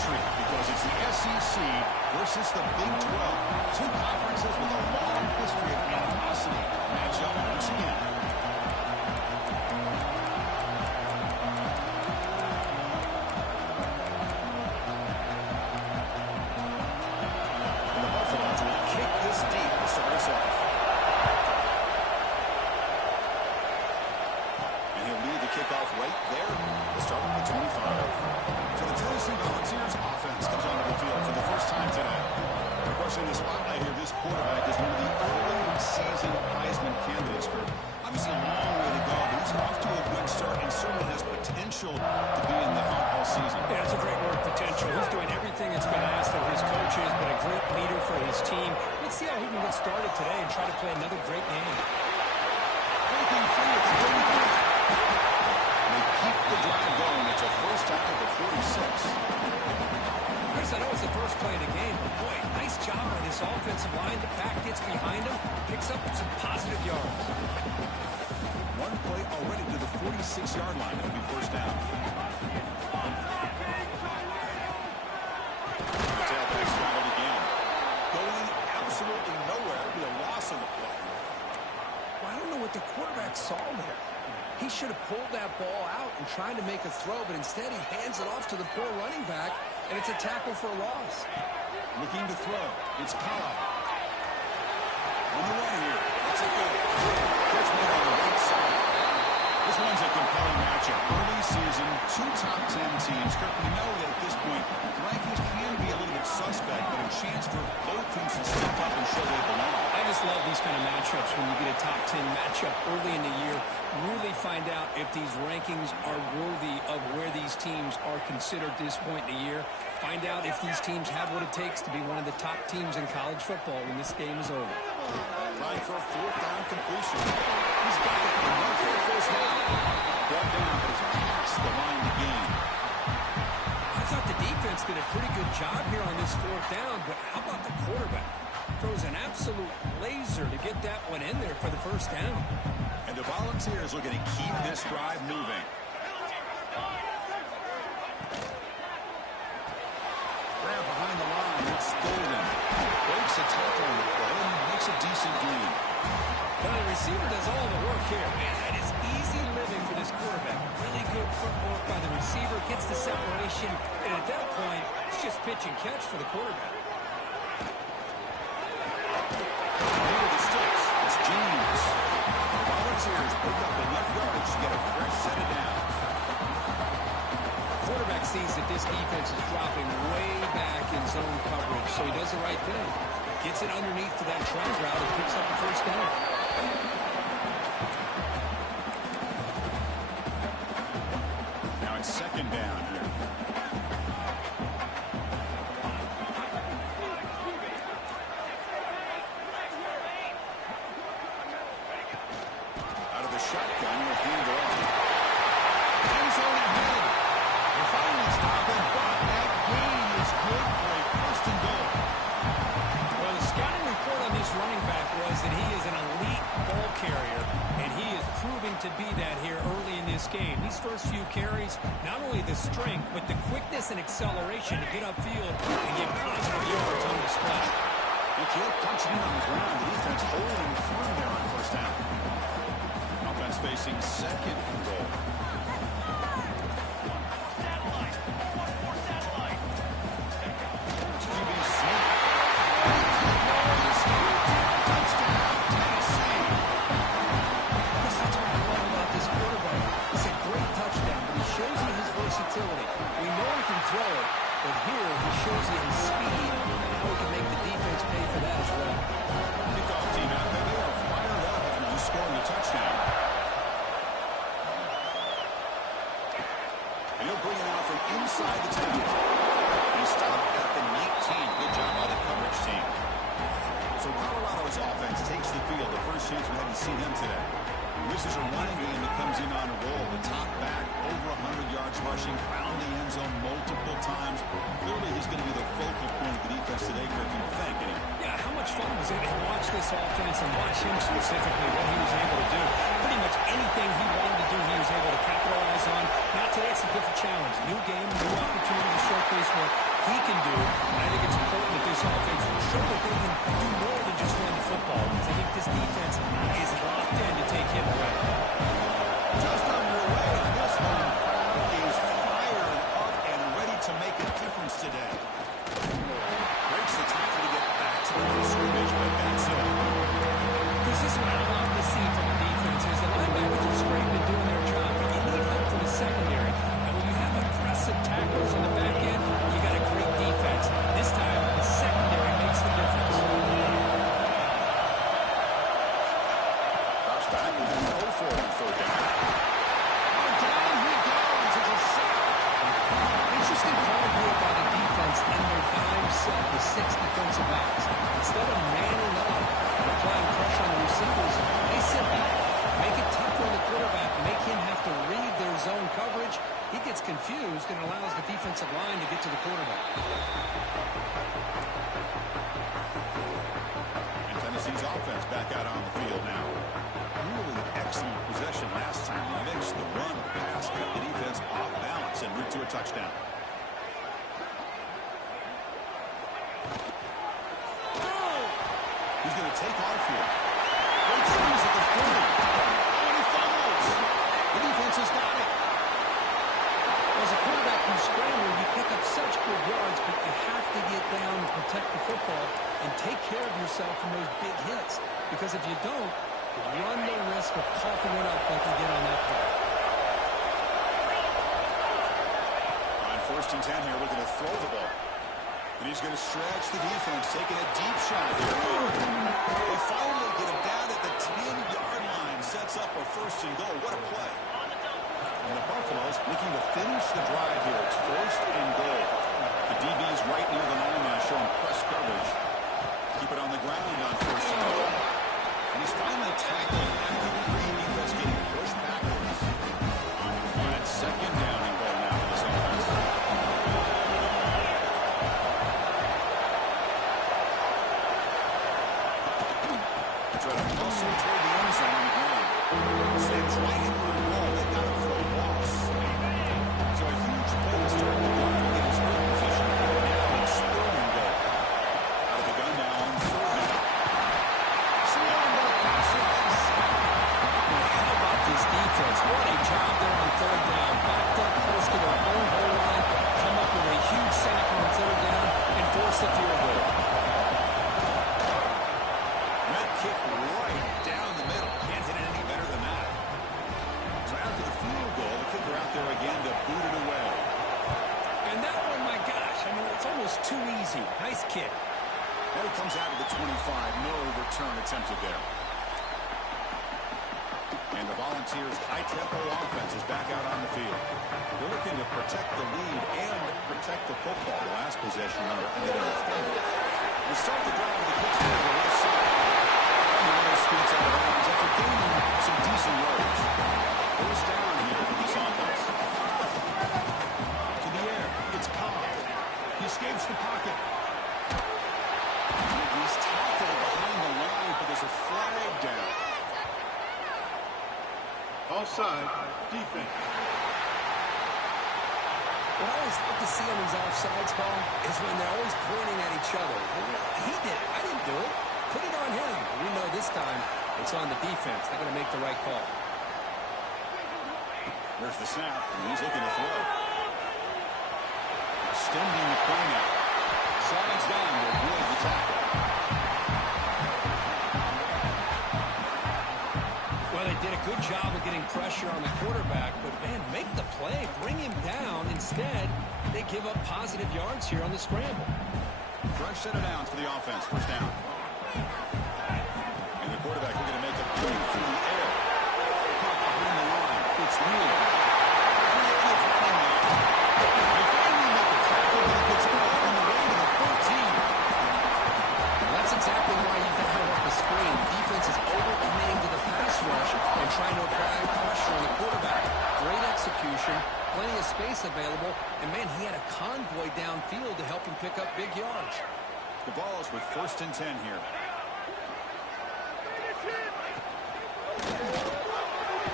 intrigue because it's the SEC versus the Big 12. Two conferences with a long history of animosity. Match up once again. And the Buffaloes will kick this deep to start us off. And he'll lead the kickoff right there. We'll start with the 25. So the Tennessee Volunteers offense comes onto the field for the first time today. Of course, in the spotlight here, this quarterback is one of the early season Heisman candidates. For obviously a long way to go, but he's off to a good start and certainly has potential to be in the hunt all season. Yeah, that's a great word, potential. He's doing everything that's been asked of his coaches, but a great leader for his team. Let's see how he can get started today and try to play another great game. Breaking free at the 33. They keep the drive going. It's a first down at the 46. Chris, I know it's the first play of the game, but boy, nice job by this offensive line. The pack gets behind him, picks up some positive yards. One play already to the 46-yard line. It'll be first down. Tailback's traveled again. Going absolutely nowhere. It'll be a loss on the play. Well, I don't know what the quarterback saw there. He should have pulled that ball out and tried to make a throw, but instead he hands it off to the poor running back, and it's a tackle for a loss. Looking to throw. It's Kyle. On the run here. That's a good catch made on the right side. This one's a compelling matchup. Early season, two top 10 teams. Kirk, we know that at this point, the rankings can be a little bit suspect, but a chance for both teams to step up and show they belong. I just love these kind of matchups when you get a top 10 matchup early in the year. Really find out if these rankings are worthy of where these teams are considered at this point in the year. Find out if these teams have what it takes to be one of the top teams in college football when this game is over. Trying for a fourth down completion. He's got it. One for a first down. Brought down, but he's past the line to gain. I thought the defense did a pretty good job here on this fourth down, but how about the quarterback? Throws an absolute laser to get that one in there for the first down. And the Volunteers looking to keep this drive moving. Grab behind the line. It's Golden. Breaks a tackle on the play and makes a decent gain. Well, the receiver does all the work here. Man, that is easy living for this quarterback. Really good footwork by the receiver. Gets the separation. And at that point, it's just pitch and catch for the quarterback. Into the sticks. It's James. The Volunteers pick up enough yards to get a fresh set of downs. Quarterback sees that this defense is dropping way back in zone coverage, so he does the right thing. Gets it underneath to that drag route and picks up the first down. Now it's second down here. Out of the shotgun, he'll hand it off. End zone ahead. They finally stop him, but that gain is good for a first and goal. Well, the scouting report on this running back was that he is an elite ball carrier, and he is proving to be that here early in this game. These first few carries, not only the strength, but the quickness and acceleration to get upfield and get positive yards on display. He can't punch it in on the ground. The defense holding firm there on first down. Offense facing second and goal. We know he can throw it, but here he shows you his speed, and how he can make the defense pay for that as well. Kickoff team out there. They are fired up after just scoring a touchdown. And he'll bring it out from inside the 10. He stopped at the 19. Good job by the coverage team. So Colorado's offense takes the field. The first chance we haven't seen him today. This is a running game that comes in on a roll. The top back, over 100 yards rushing, found the end zone multiple times. Clearly, he's going to be the focal point of the defense today, Kirk, you would think. Yeah, how much fun was it to watch this offense and watch him specifically, what he was able to do? Pretty much anything he wanted to do, he was able to capitalize on. Now today, it's a different challenge. New game, new opportunity to showcase what offensive line to get to the quarterback. And Tennessee's offense back out on the field now. Really excellent possession last time. They mixed the run, pass, kept the defense off balance and route to a touchdown. He's going to take off here. Great squeeze at the 40. And he fumbles. The defense has got it. As a quarterback who scrambles, you pick up such good yards, but you have to get down and protect the football and take care of yourself from those big hits. Because if you don't, you run the risk of coughing it up like you did on that play. On 1st and 10 here, looking to throw the ball. And he's going to stretch the defense, taking a deep shot here. They finally get him down at the 10-yard line. Sets up a 1st and goal. What a play. And the Buffaloes looking to finish the drive here. It's 1st and goal. The DB's right near the line now, showing press coverage. Keep it on the ground on 1st and goal. And he's finally tackled after the Green defense getting pushed backwards. On its 2nd down and goal now for this offense. Try to muscle toward the end zone on the ground. Sends right into the ball. They got him for a loss. So a huge play to start the game to get his good position. Now it's 3rd and goal. Out of the gun now on 4th down. How about this defense? What a job there on 3rd down. Backed up close to their own goal line. Come up with a huge sack on 3rd down and force the field goal. Kick right down the middle. Can't hit it any better than that. So after the field goal, the kicker out there again to boot it away. And that one, my gosh, I mean, it's almost too easy. Nice kick. Now he comes out of the 25. No return attempted there. And the Volunteers' high-tempo offense is back out on the field. They're looking to protect the lead and protect the football. The last possession under committing a fumble. They start the drive with the kick to the left side. Scoots out of bounds after gaining some decent yards. 1st down here for this offense. To the air, it's Cobb. He escapes the pocket. He's tackled behind the line, but there's a flag down. Offside, defense. What I always love to see on these offsides call is when they're always pointing at each other. He did it. I didn't do it. Put it on him. We know this time it's on the defense. They're going to make the right call. There's the snap, and he's looking to throw. Extending the play now. Slides down to avoid the tackle. Well, they did a good job of getting pressure on the quarterback, but, man, make the play. Bring him down. Instead, they give up positive yards here on the scramble. Fresh set of downs for the offense. 1st down. And the quarterback looking to make a play through the air. Caught behind the line. It's Neyland. They finally make a tackle, but he gets caught on the way to the 14. Well, that's exactly why you dial up the screen. Defense is over-committing to the pass rush and trying to apply pressure on the quarterback. Great execution, plenty of space available, and, man, he had a convoy downfield to help him pick up big yards. The ball is with 1st and 10 here.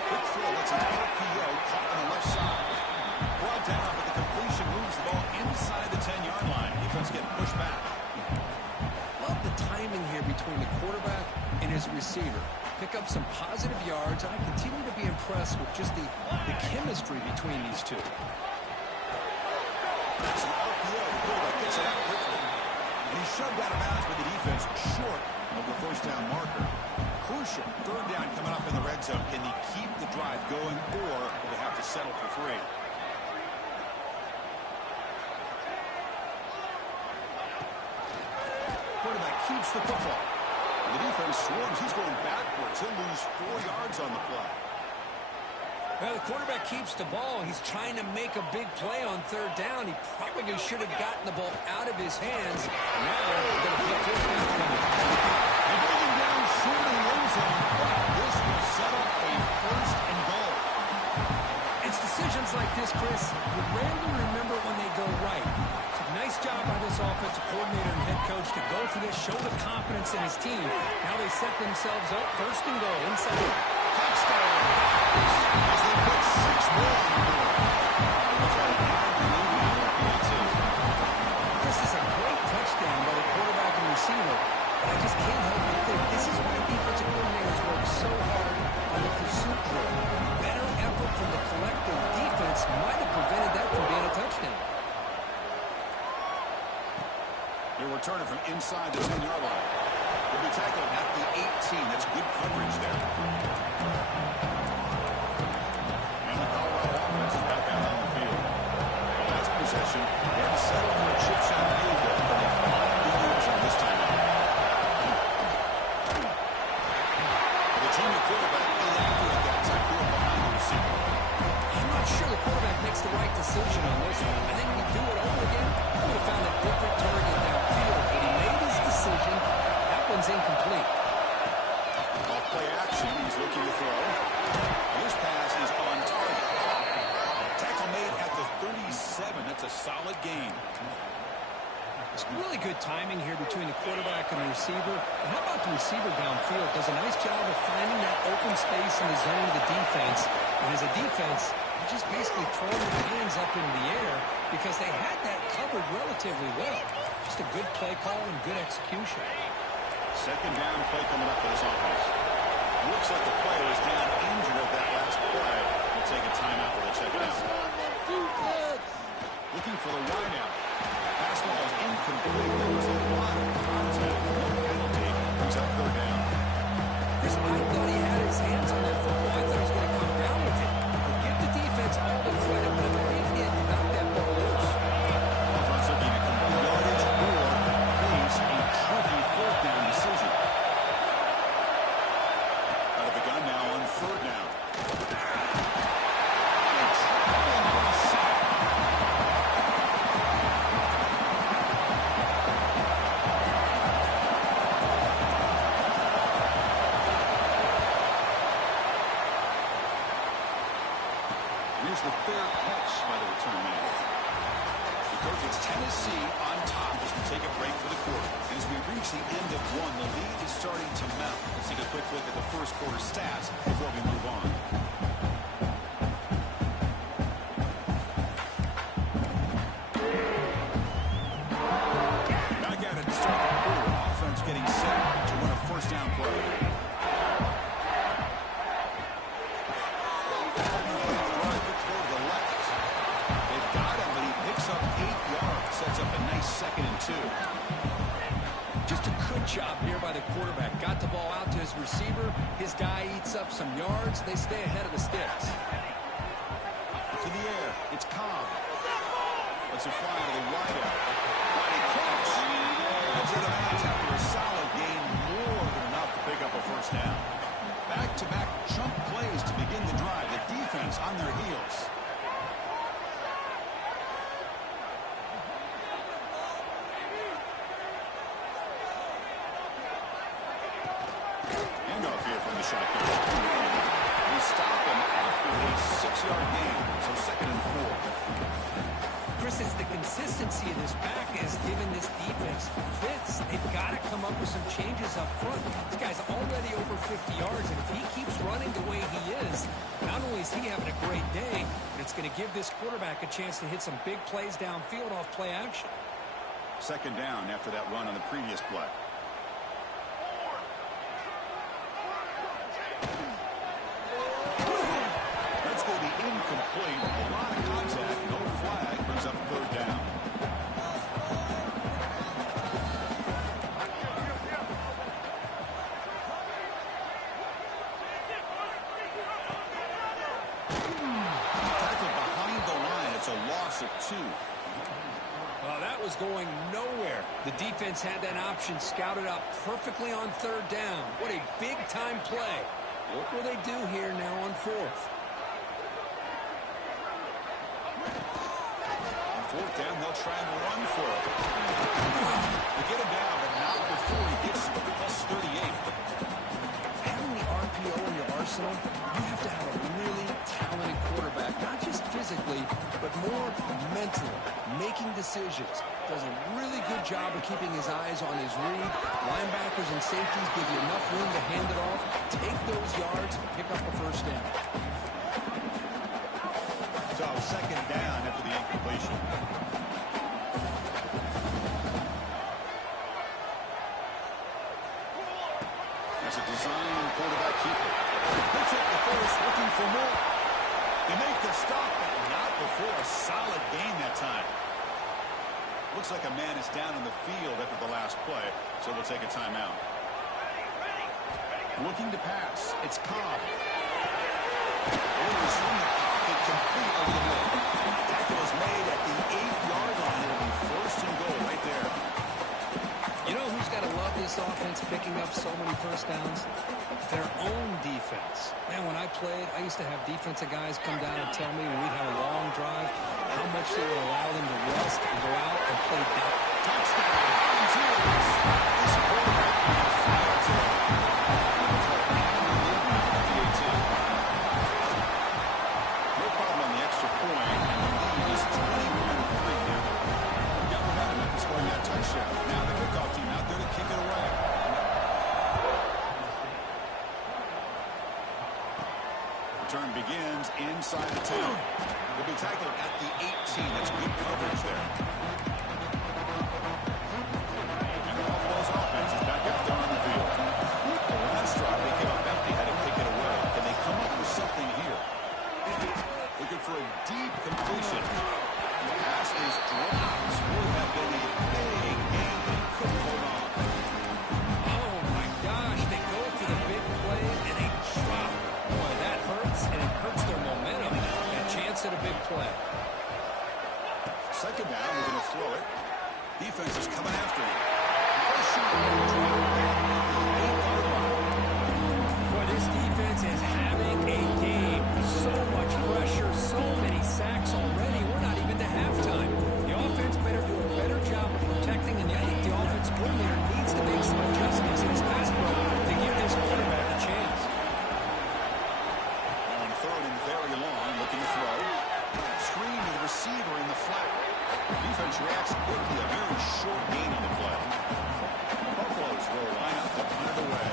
Quick throw. It's an RPO caught on the left side. Brought down, but the completion moves the ball inside the 10-yard line. Defense getting pushed back. Love the timing here between the quarterback and his receiver. Pick up some positive yards, and I continue to be impressed with just the chemistry between these two. That's an RPO. The quarterback gets it out quickly. And he's shoved out of bounds with the defense short of the 1st down marker. Crucial 3rd down coming up in the red zone. Can he keep the drive going, or will they have to settle for 3? Quarterback keeps the football. And the defense swarms. He's going backwards. He'll lose 4 yards on the play. Well, the quarterback keeps the ball. He's trying to make a big play on 3rd down. He probably should have gotten the ball out of his hands. Now they're going to put 4th down coming. And bringing down short of the end zone. This will set up a 1st and goal. It's decision decisions like this, Chris, you rarely remember when they go right. So nice job by this offensive coordinator and head coach to go for this, show the confidence in his team. Now they set themselves up first and goal inside. Touchdown. As they put 6 more on the board. This is a great touchdown by the quarterback and receiver. But I just can't help but think this is why defensive coordinators work so hard on the pursuit drill. Better effort from the collective defense might have prevented that from being a touchdown. They're returning from inside the 10-yard line. They'll be tackled at the 18. That's good coverage there. And the Colorado offense is back out on the field. The last possession, they had to settle for a chip shot field goal, but they find the end zone this time out. The junior quarterback elected at that time, threw it behind the receiver. I'm not sure the quarterback makes the right decision on this one. I think if he do it over again, he would have found a different target downfield. But he made his decision. That one's incomplete. Off play action, he's looking to throw. This pass is on target. Tackle made at the 37. That's a solid gain. It's really good timing here between the quarterback and the receiver. And how about the receiver downfield? Does a nice job of finding that open space in the zone of the defense. And as a defense, they're just basically throwing their hands up into the air because they had that covered relatively well. Just a good play call and good execution. Second down play coming up for this offense. Looks like the player is down injured at that last play. We'll take a timeout while they check it out. Looking for the wideout. Pass ball is incomplete. There was a lot of contact. No penalty. Brings up third down. Chris, I thought he had his hands on that football. I thought he was going to come down with it. But give the defense all the credit, but I believe he had to knock that ball loose. Offense looking to convert yardage or face a tricky fourth down decision. Out of the gun now on third down. Here's the fair catch by the return man. Because it's Tennessee on top as we take a break for the quarter. And as we reach the end of one, the lead is starting to mount. Let's take a quick look at the first quarter stats before we move on. Back at it to start the quarter. Offense getting set to run a first down play. Sets up a nice 2nd and 2. Just a good job here by the quarterback. Got the ball out to his receiver. His guy eats up some yards. They stay ahead of the sticks. To the air. It's Cobb. Let's it fly to the wideout. What a catch! Edge of the match after a solid game. More than enough to pick up a first down. Back-to-back chunk plays to begin the drive. The defense on their heels. Handoff here from the shotgun. We stop him after a 6-yard gain, so 2nd and 4. Chris, it's the consistency of this pack is giving this defense fits. They've got to come up with some changes up front. This guy's already over 50 yards, and if he keeps running the way he is, not only is he having a great day, but it's going to give this quarterback a chance to hit some big plays downfield off play action. 2nd down after that run on the previous play. That's going to be incomplete. A lot of contact, no flag, brings up 3rd down. Tackled behind the line. It's a loss of 2. Well, that was going nowhere. The defense had that option scouted out perfectly on 3rd down. What a big-time play. What will they do here now on 4th? On 4th down, they'll try and run for it. They get him down, but not before he gets to the +38. Having the RPO in your arsenal, you have to have a really talented quarterback, not just physically. decisions. Does a really good job of keeping his eyes on his read. Linebackers and safeties give you enough room to hand it off, take those yards, and pick up a first down. So second down after the incompletion. That's a design quarterback keeper. Puts up the first, looking for more. They make the stop, but not before a solid gain that time. Looks like a man is down in the field after the last play, so we'll take a timeout. Looking to pass. It's Cobb. Orders from the pocket, complete over the middle. Tackle is made at the 8-yard line. It'll be first and goal right there. You know who's got to love this offense picking up so many first downs? Their own defense. Man, when I played, I used to have defensive guys come down and tell me when we'd have a long drive how much they would allow them to rest and go out and play down. Touchdown. This quarterback on fire today. No problem on the extra point, and the lead is 21-3 now. We got momentum after scoring that touchdown. Now the kickoff team out there to kick it away. Return begins inside the 10. Will be tackled at the 18. That's good coverage there. And the Buffalo's offense is back out there on the field. The last drive, they came up empty, had to kick it away. Can they come up with something here? Looking for a deep completion. The pass is dropped. Would have been a big game, but he couldn't hold on. Oh, my gosh. They go for the big play, and they drop. Boy, that hurts, and it hurts their momentum. A chance at a big play. Second down, we're going to throw it. Defense is coming after him. Boy, this defense is having a game. So much pressure, so many sacks already. We're not even to halftime. The offense better do a better job of protecting, and I think the offense coordinator needs to make some adjustments in his pass pro to give this quarterback a chance. Now on third and very long, looking to throw. Screen to the receiver in the flat. Defense reacts quickly, a very short gain on the play. Buffaloes will line up to punt it away.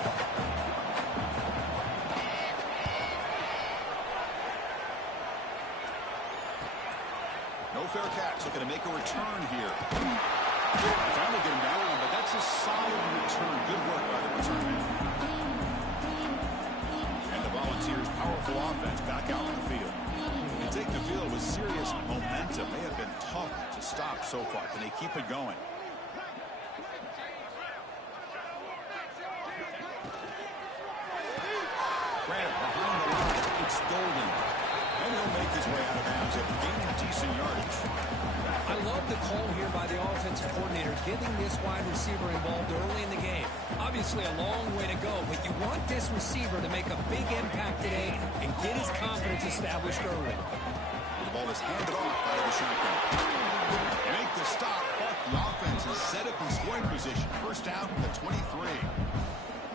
No fair catch, looking to make a return here. Trying to get him down, but that's a solid return. Good work by the return man. And the Volunteers' powerful offense back out on the field. They take the field with serious momentum. They have been tough to stop so far. Can they keep it going? Grant behind the line. It's Golden. And he'll make his way out of bounds after gaining decent yardage. I love the call here by the offensive coordinator, getting this wide receiver involved early in the game. Obviously a long way to go, but you want this receiver to make a big impact today and get his confidence established early. The ball is handed off out of the shotgun. They make the stop, but the offense is set up in scoring position. First down from the 23.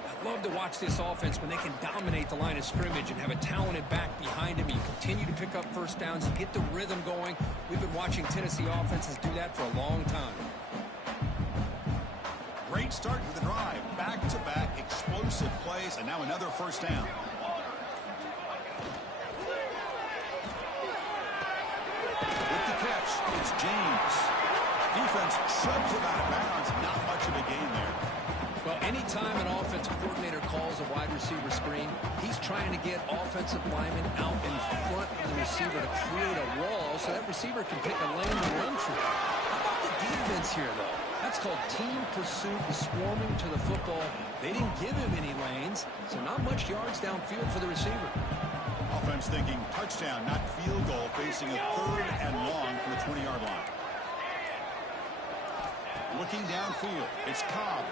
I love to watch this offense when they can dominate the line of scrimmage and have a talented back behind him. You continue to pick up first downs. You get the rhythm going. We've been watching Tennessee offenses do that for a long time. Great start to the drive. Back-to-back explosive plays, and now another first down. With the catch, it's James. Defense shoves him out of bounds. Not much of a gain there. Well, anytime an offensive coordinator calls a wide receiver screen, he's trying to get offensive linemen out in front of the receiver to create a wall so that receiver can pick a lane to run through. How about the defense here, though? That's called team pursuit and swarming to the football. They didn't give him any lanes, so not much yards downfield for the receiver. Offense thinking touchdown, not field goal, facing a third and long from the 20-yard line. Looking downfield, it's Cobb.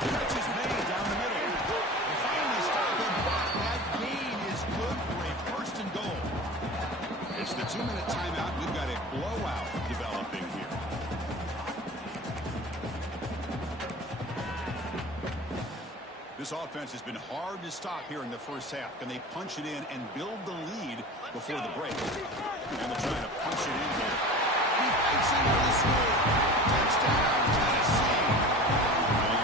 Catch is made down the middle. And finally stopping. That gain is good for a first and goal. It's the 2-minute timeout. We've got a blowout developing here. This offense has been hard to stop here in the first half. Can they punch it in and build the lead before the break? And they're trying to punch it in here. Strikes in for the score. Touchdown, Tennessee.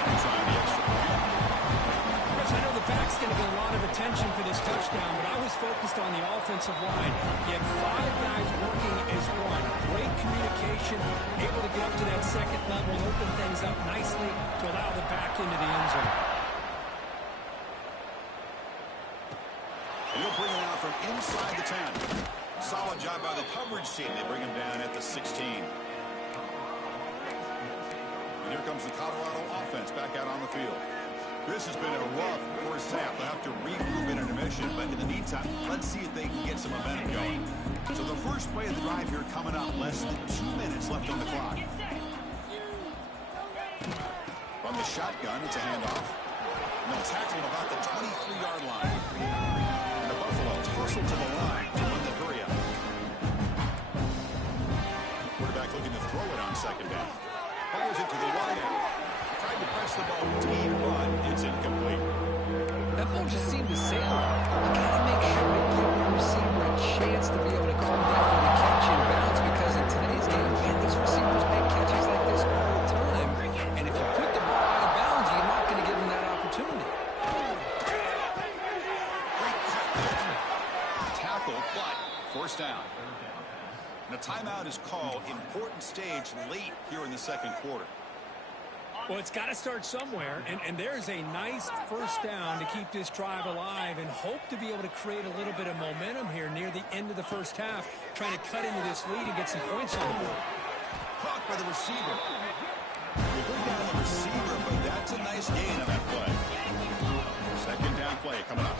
And trying the extra point. Chris, I know the back's going to get a lot of attention for this touchdown, but I was focused on the offensive line. You had 5 guys working as one. Great communication, able to get up to that second level, open things up nicely to allow the back into the end zone. And he'll bring it out from inside the 10. Solid job by the coverage team. They bring him down at the 16. And here comes the Colorado offense back out on the field. This has been a rough first half. They'll have to regroup in intermission, but in the meantime, let's see if they can get some momentum going. So the first play of the drive here coming up. Less than 2 minutes left on the clock. From the shotgun, it's a handoff. And they'll tackle him about the 23-yard line. And the Buffaloes hustle to the line to run the hurry up. Quarterback looking to throw it on second down. Fires it to the wide end. Tried to press the ball deep, but it's incomplete. That ball just seemed to sail. You got to make sure to give the receiver a chance to be able to come down and catch in bounds, because in today's game, man, these receivers make catches like this all the time. And if you put the ball out of bounds, you're not going to give them that opportunity. Tackle, but forced down. And a timeout is called. Important stage late here in the second quarter. Well, it's got to start somewhere, and there's a nice first down to keep this drive alive and hope to be able to create a little bit of momentum here near the end of the first half, trying to cut into this lead and get some points on the board. Caught by the receiver. They bring down the receiver, but that's a nice gain on that play. Second down play coming up.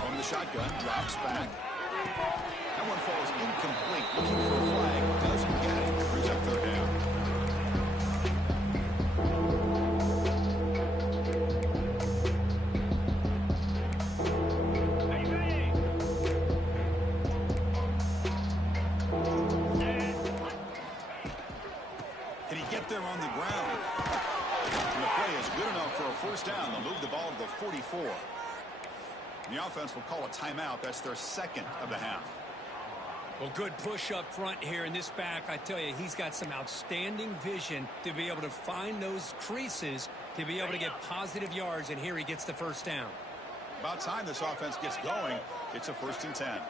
From the shotgun, drops back. That one falls incomplete. Looking for a flag, doesn't get it. Brings up third down. Can he get there on the ground? And the play is good enough for a first down. They'll move the ball to the 44. The offense will call a timeout. That's their second of the half. Well, good push up front here in this back. I tell you, he's got some outstanding vision to be able to find those creases, to be able to get positive yards, and here he gets the first down. About time this offense gets going. It's a 1st and 10.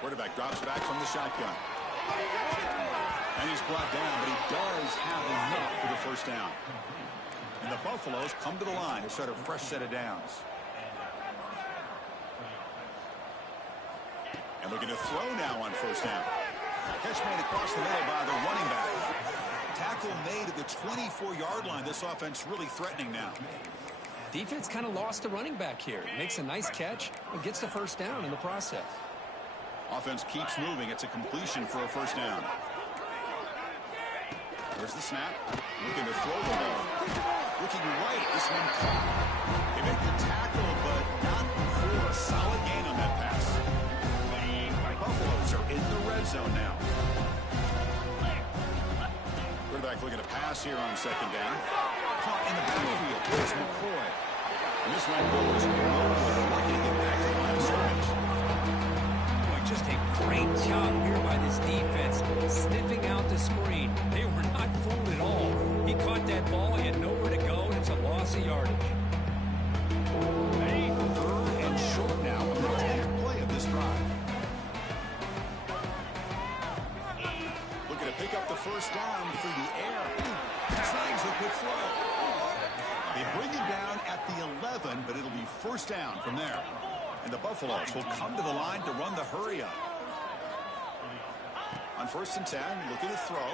Quarterback drops back from the shotgun. And he's brought down, but he does have enough for the first down. And the Buffaloes come to the line to start a fresh set of downs. And looking to throw now on first down. Catch made across the middle by the running back. Tackle made at the 24-yard line. This offense really threatening now. Defense kind of lost the running back here. Makes a nice catch and gets the first down in the process. Offense keeps moving. It's a completion for a first down. There's the snap. Looking to throw the ball. Looking right. This one caught. They make the tackle, but not for a solid gain on that pass. Buffaloes are in the red zone now. Quarterback looking to pass here on second down. Caught in the backfield. Here's McCoy. And this one goes nowhere. Lucky to get back to the line of scrimmage. Boy, just a great job here by this defense, sniffing out the screen. They were not fooled at all. He caught that ball. He had nowhere to go, and it's a loss of yardage. Third and short now on the 10th play of this drive. Looking to pick up the first down through the air. Tries the quick throw. They bring him down at the 11, but it'll be first down from there. And the Buffaloes will come to the line to run the hurry up. On 1st and 10, looking to throw.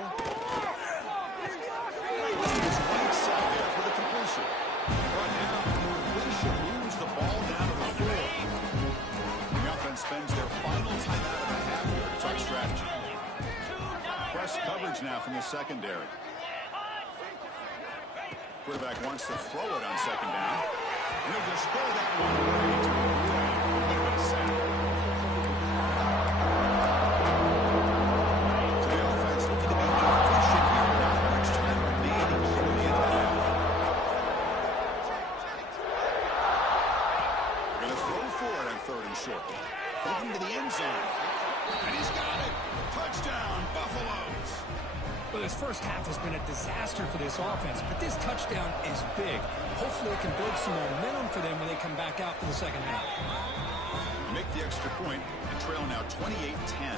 He's right side there for the completion. But now, the completion moves the ball down to the 4. The offense spends their final timeout of the half here to talk strategy. Press coverage now from the secondary. Quarterback wants to throw it on second down. And he'll just throw that one away to a sack. So the offense looking to be efficient here. Not much time remaining here in the end of the half. They're going to throw for it on 3rd and short. Looking to the end zone. And he's got it. Touchdown, Buffaloes. Well, this first half has been a disaster for this offense, but this touchdown is big. Hopefully it can build some momentum for them when they come back out for the second half. Make the extra point and trail now 28-10.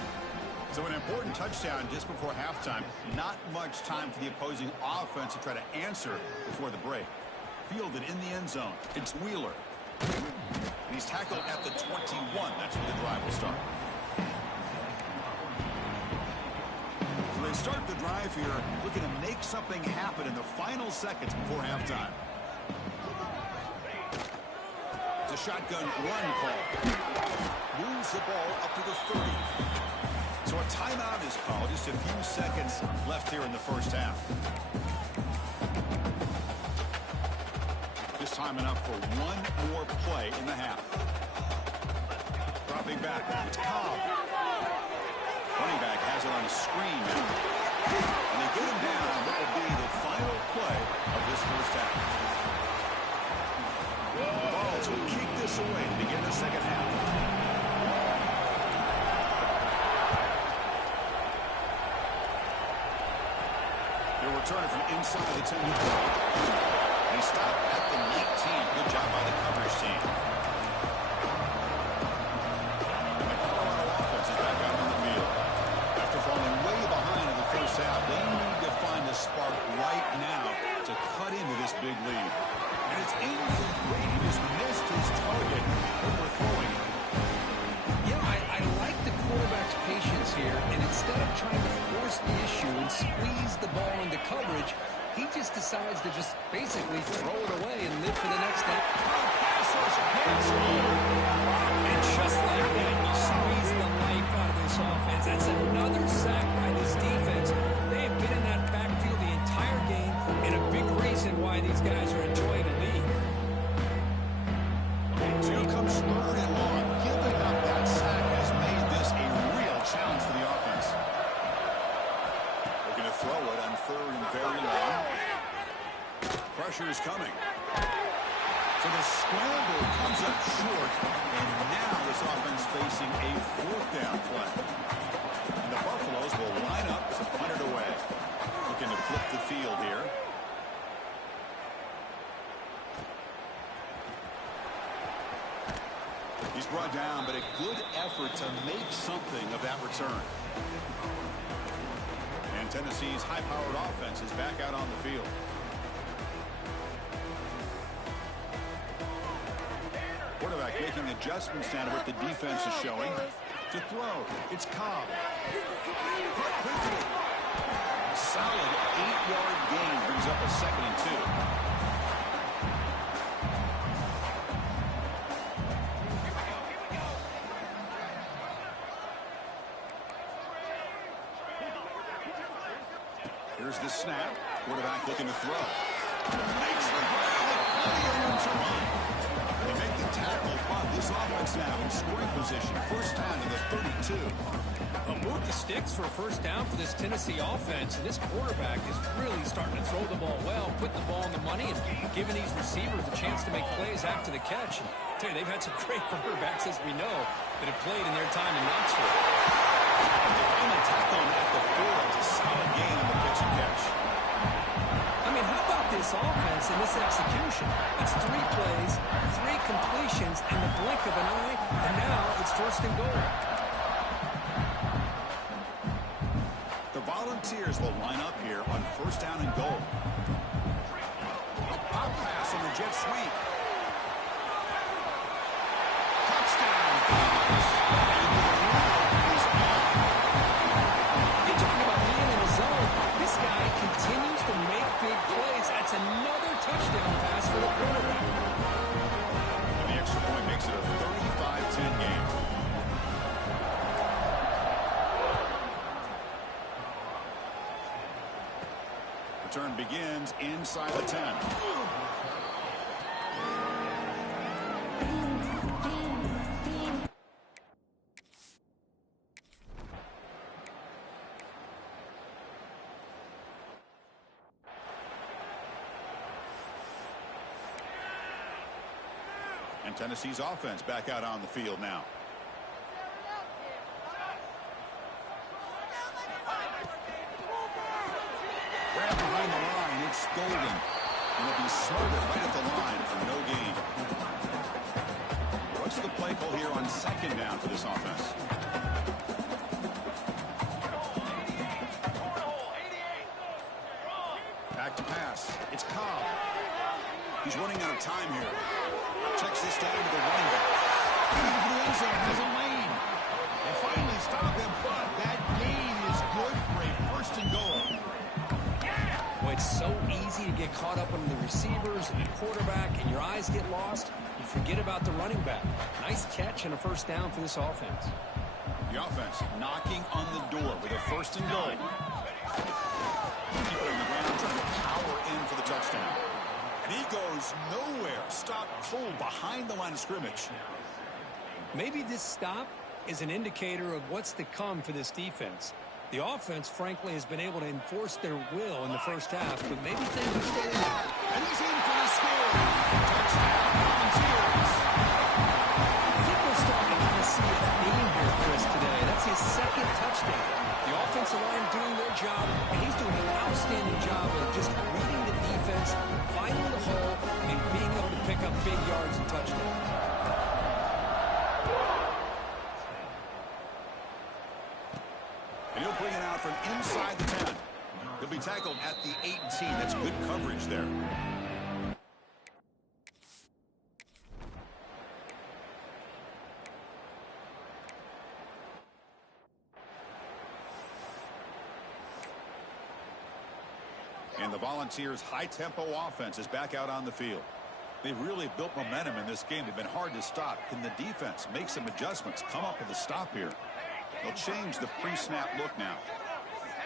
So an important touchdown just before halftime. Not much time for the opposing offense to try to answer before the break. Fielded in the end zone. It's Wheeler. And he's tackled at the 21. That's where the drive will start. So they start the drive here looking to make something happen in the final seconds before halftime. It's a shotgun run call. Moves the ball up to the 30. So a timeout is called. Just a few seconds left here in the first half. Just time enough for one more play in the half. Dropping back. It's Cobb. Running back has it on a screen now. And they get him down on what will be the final play of this first half. The Balls will kick this away to begin the second half. They're returning from inside the 10-yard line. He stopped at the 19. Good job by the coverage team. And the Colorado offense is back out on the field. After falling way behind in the first half, they need to find a spark right now to cut into this big lead. And it's incomplete. He just missed his target overthrowing it. Yeah, I like the quarterback's patience here, and instead of trying to force the issue and squeeze the ball into coverage, he just decides to just basically throw it away and live for the next down. And just like that, you squeeze the life out of this offense. That's another sack by this defense. They have been in that backfield the entire game, and a big reason why these guys are enjoying the lead. So here comes third and long. Giving up that sack has made this a real challenge for the offense. Looking to throw it on third and very long. Pressure is coming. So the scramble comes up short, and now this offense facing a fourth down play. And the Buffaloes will line up to punt it away. Looking to flip the field here. He's brought down, but a good effort to make something of that return. And Tennessee's high-powered offense is back out on the field. Quarterback making adjustments down to what the defense is showing. To throw, it's Cobb. Quickly. Solid 8-yard gain brings up a 2nd and 2. Here's the snap. Quarterback looking to throw. Makes the grab. Plenty of room to run. They make the tackle, but this offense now in scoring position. First down to the 32. Move the sticks for a first down for this Tennessee offense, and this quarterback is really starting to throw the ball well, put the ball on the money, and giving these receivers a chance to make plays after the catch. And I tell you, they've had some great quarterbacks, as we know, that have played in their time in Knoxville. They finally tackle him at the 4. It's a solid gain on the pitch and catch. I mean, how about this offense and this execution? That's 3 plays, 3 completions, and the blink of an eye, and now it's first and goal. The Volunteers will line up here on first down and goal. A pop pass on the jet sweep. Touchdown, Bucs. You talk about being in the zone. This guy continues to make big plays. That's another touchdown pass for the quarterback. And the extra point makes it a 35-10 game. Return begins inside the 10. And Tennessee's offense back out on the field now. golden. And it'll be smothered right at the line for no gain. What's the play call here on second down for this offense? Back to pass. It's Cobb. He's running out of time here. Checks this down to the running back. Into the end zone. Has a lane. They finally stop him, but that gain is good for a first and goal. Boy, it's so easy to get caught up on the receivers and the quarterback, and your eyes get lost. You forget about the running back. Nice catch and a first down for this offense. The offense knocking on the door with a first and goal. Keep it on the ground, trying to power in for the touchdown. And he goes nowhere. Stop cold behind the line of scrimmage. Maybe this stop is an indicator of what's to come for this defense. The offense, frankly, has been able to enforce their will in the first half, but maybe things are starting to... And he's in for the score. Touchdown, Volunteers. I think we're starting to kind of see a theme here, Chris, today. That's his second touchdown. The offensive line doing their job, and he's doing an outstanding job of just reading the defense, finding the hole, and being able to pick up big yards and touchdowns. And he'll bring it out from inside the 10. He'll be tackled at the 18. That's good coverage there. And the Volunteers' high-tempo offense is back out on the field. They've really built momentum in this game. They've been hard to stop. Can the defense make some adjustments, come up with a stop here? They'll change the pre-snap look now.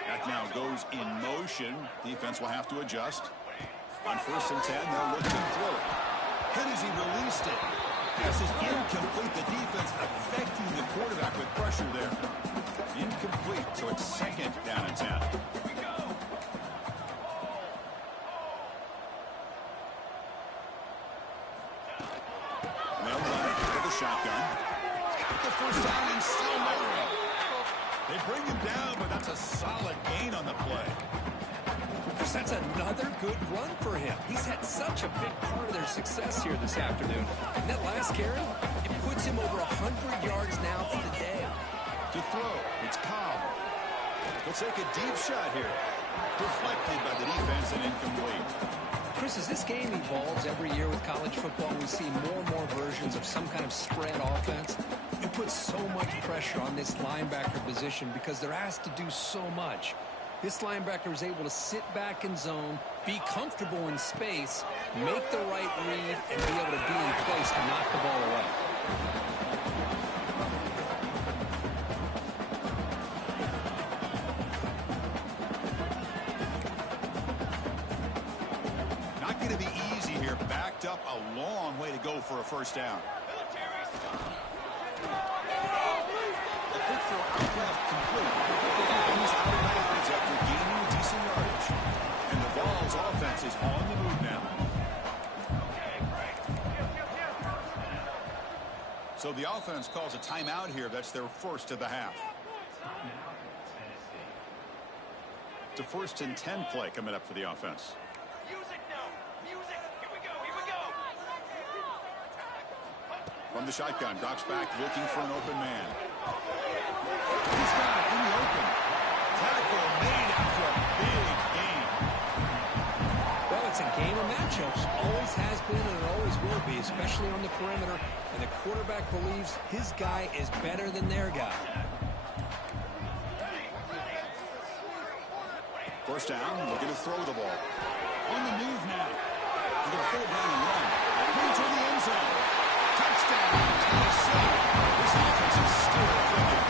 That now goes in motion. Defense will have to adjust. On 1st and 10, they'll look to throw it. And as he released it, pass is incomplete. The defense affecting the quarterback with pressure there. Incomplete, so it's 2nd down and 10. They'll run it with the shotgun. Got the first down and still narrow. They bring him down, but that's a solid gain on the play. Chris, that's another good run for him. He's had such a big part of their success here this afternoon. And that last carry, it puts him over 100 yards now for the day. To throw, it's Cobb. He'll take a deep shot here. Deflected by the defense and incomplete. Chris, as this game evolves every year with college football, we see more and more versions of some kind of spread offense. It puts so much pressure on this linebacker position because they're asked to do so much. This linebacker is able to sit back in zone, be comfortable in space, make the right read, and be able to be in place to knock the ball away. Not going to be easy here. Backed up a long way to go for a first down. The quick throw out left complete. He's out of bounds after gaining decent yardage. And the Vols offense is on the move now. So the offense calls a timeout here. That's their first of the half. It's a 1st and 10 play coming up for the offense. From the shotgun, drops back, looking for an open man. He's got it in the open. Tackle made after a big gain. Well, it's a game of matchups. Always has been and it always will be, especially on the perimeter. And the quarterback believes his guy is better than their guy. First down, looking to throw the ball. On the move now. He's going to pull down and run. Going to the end zone. Touchdown, Tennessee. This offense is still clicking.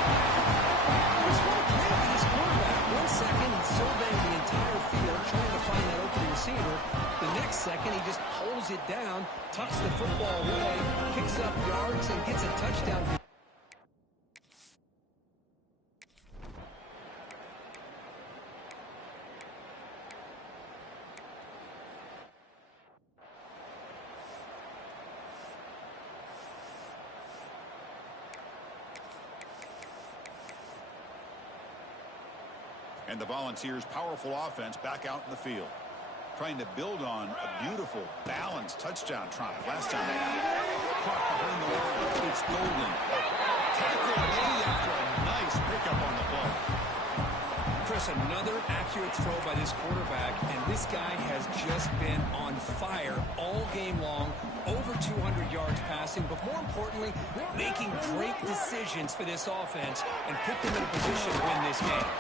He's going to play his quarterback. 1 second, he's surveying the entire field, trying to find that open receiver. The next second, he just pulls it down, tucks the football away, picks up yards, and gets a touchdown. And the Volunteers' powerful offense back out in the field. trying to build on a beautiful, balanced touchdown trump last time they had it. Caught behind the line. It's golden. Tackle made after a nice pickup on the ball. Chris, another accurate throw by this quarterback, and this guy has just been on fire all game long, over 200 yards passing, but more importantly, making great decisions for this offense and put them in a position to win this game.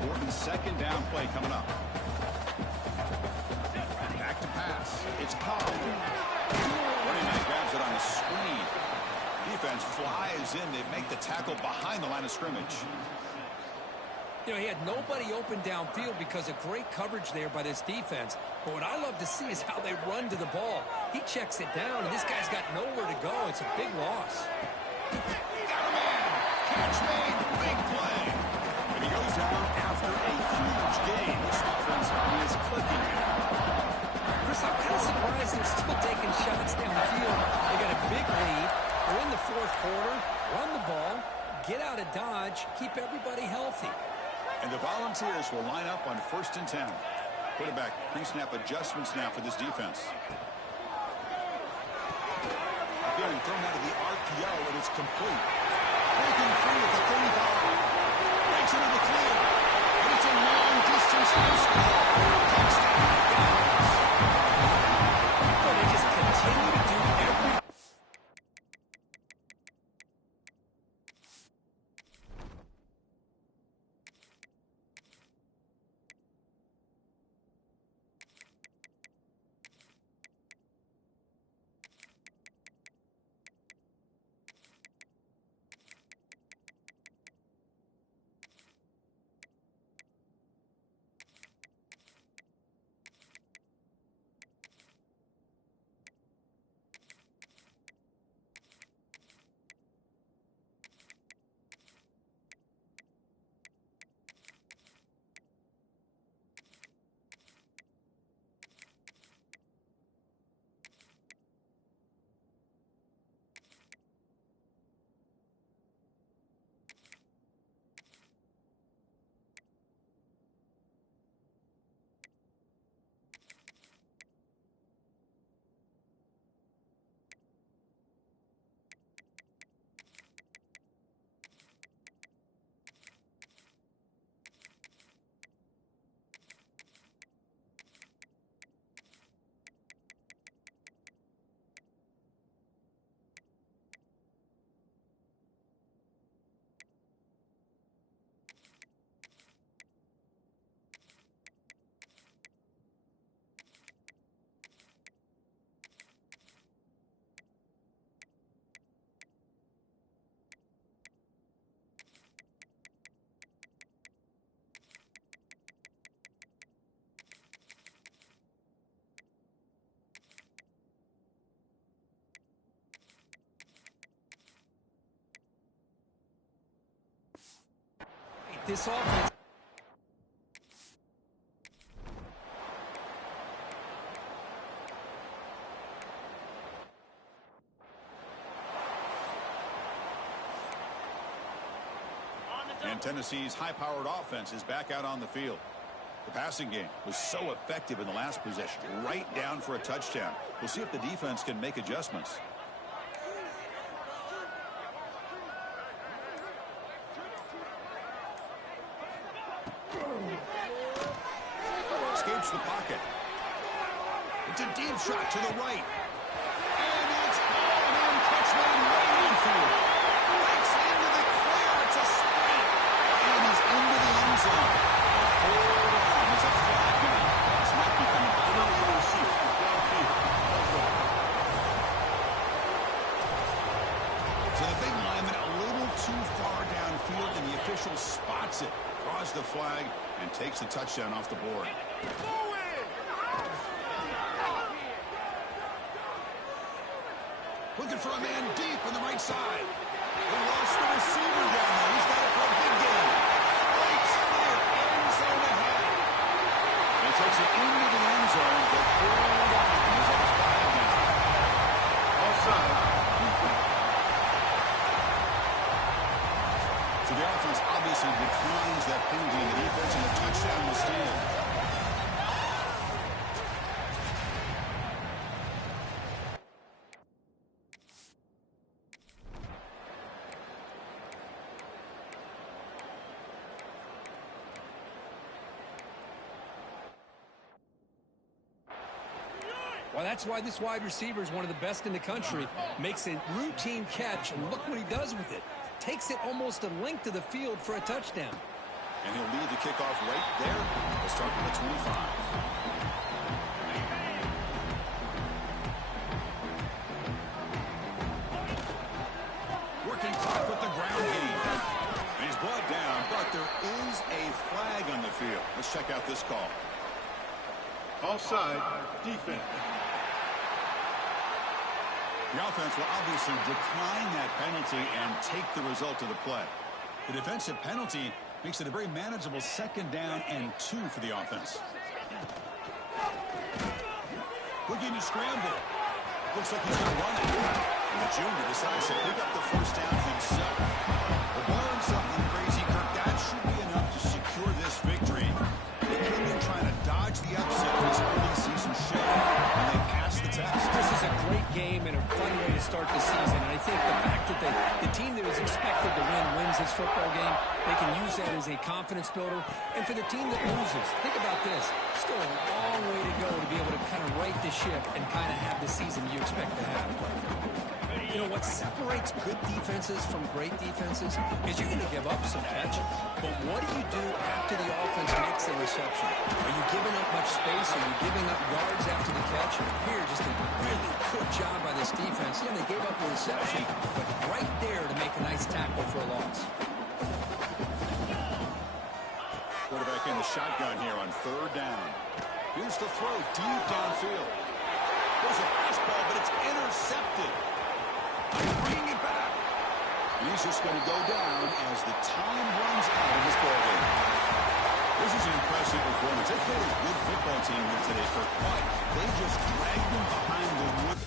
Important second down play coming up. Back to pass. It's Cobb. Running back grabs it on the screen. Defense flies in. They make the tackle behind the line of scrimmage. You know, he had nobody open downfield because of great coverage there by this defense. But what I love to see is how they run to the ball. He checks it down, and this guy's got nowhere to go. It's a big loss. Got a man. Catch made. Big play. And he goes down after a huge gain. This offense is clicking. Chris, I'm kind of surprised they're still taking shots downfield. They got a big lead. They're in the fourth quarter. Run the ball. Get out of Dodge. Keep everybody healthy. And the Volunteers will line up on 1st and 10. Quarterback pre-snap adjustments now for this defense. Again, thrown out of the RPO, and it's complete. Breaking free at the 35. Breaks into the clear. And it's a long-distance score. Touchdown, Dallas. But they just continue to do everything. This offense. And Tennessee's high-powered offense is back out on the field. The passing game was so effective in the last possession, right down for a touchdown. We'll see if the defense can make adjustments. Escapes the pocket. It's a deep shot to the right. And it's gone on touchdown right infield. Breaks into the clear. It's a sprint. And he's into the end zone. Hold on. There's a flag now. This might become a little receiver. So the big lineman a little too far downfield, and the official spots it, draws the flag, and takes the touchdown off the board. Looking for a man deep on the right side. They lost the receiver down there. He's got it for a big game. Breaks clear. End zone ahead. And he takes it into the end zone, but hold on. There's a flag now. Offside. Well, that's why this wide receiver is one of the best in the country. Makes a routine catch, and look what he does with it. Takes it almost a length of the field for a touchdown. And he'll lead the kickoff right there. We'll start from the 25. Working clock with the ground game. And he's brought down, but there is a flag on the field. Let's check out this call. Offside, defense. The offense will obviously decline that penalty and take the result of the play. The defensive penalty makes it a very manageable 2nd down and 2 for the offense. Looking to scramble. Looks like he's going to run it. And the junior decides to pick up the 1st down himself. Well, barring something crazy, Kirk, that should be enough to secure this victory. They came in trying to dodge the upset of this early season show, and they passed the test. This is a great game and a fun way to start the season. And I think the fact that the team that was expected to win wins this football game, they can use that as a confidence builder. And for the team that loses, think about this. Still a long way to go to be able to kind of right the ship and kind of have the season you expect to have. You know, what separates good defenses from great defenses is you're going to give up some catches. But what do you do after the offense makes the reception? Are you giving up much space? Are you giving up yards after the catch? Here, just a really good job by this defense. Yeah, they gave up a reception, but right there to make a nice tackle for a loss. Quarterback in the shotgun here on 3rd down. Here's the throw deep downfield. There's a fastball, but it's intercepted. Bringing it back. And he's just going to go down as the time runs out of this ballgame. This is an impressive performance. They played a good football team here today, but they just dragged them behind the wood.